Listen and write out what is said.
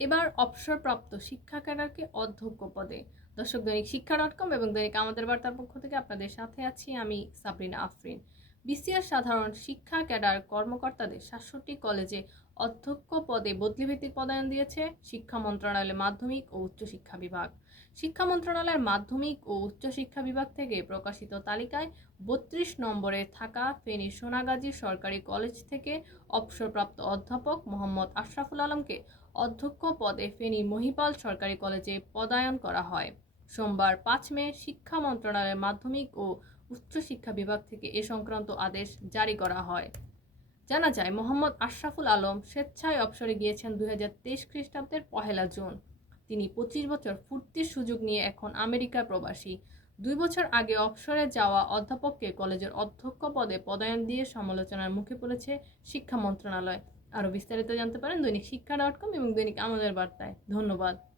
এবার অবসরপ্রাপ্ত শিক্ষা ক্যাডারকে অধ্যক্ষ পদে। দর্শক, দৈনিক শিক্ষা.com এবং দৈনিক আমাদের বার্তার পক্ষ থেকে আপনাদের সাথে আছি আমি সাবরিনা আফরিন। বিসিএস সাধারণ শিক্ষা ক্যাডার কর্মকর্তাদের ৬৭ কলেজে অধ্যক্ষ পদে বদলিভিত্তিক পদায়ন দিয়েছে শিক্ষা মন্ত্রণালয়ের মাধ্যমিক ও উচ্চশিক্ষা বিভাগ। শিক্ষা মন্ত্রণালয়ের মাধ্যমিক ও উচ্চশিক্ষা বিভাগ থেকে প্রকাশিত তালিকায় ৩২ নম্বরে থাকা ফেনীর সোনাগাজী সরকারি কলেজ থেকে অবসরপ্রাপ্ত অধ্যাপক মোহাম্মদ আশরাফুল আলমকে অধ্যক্ষ পদে ফেনী মহিপাল সরকারি কলেজে পদায়ন করা হয়। সোমবার ৫ মে শিক্ষা মন্ত্রণালয়ের মাধ্যমিক ও উচ্চশিক্ষা বিভাগ থেকে এ সংক্রান্ত আদেশ জারি করা হয়। জানা যায়, মোহাম্মদ আশরাফুল আলম স্বেচ্ছায় অবসরে গিয়েছেন ২০২৩ খ্রিস্টাব্দের ১ জুন। তিনি ২৫ বছর ফুর্তির সুযোগ নিয়ে এখন আমেরিকা প্রবাসী। ২ বছর আগে অবসরে যাওয়া অধ্যাপককে কলেজের অধ্যক্ষ পদে পদায়ন দিয়ে সমালোচনার মুখে পড়েছে শিক্ষা মন্ত্রণালয়। আরও বিস্তারিত জানতে পারেন দৈনিক শিক্ষা.com এবং দৈনিক আমাদের বার্তায়। ধন্যবাদ।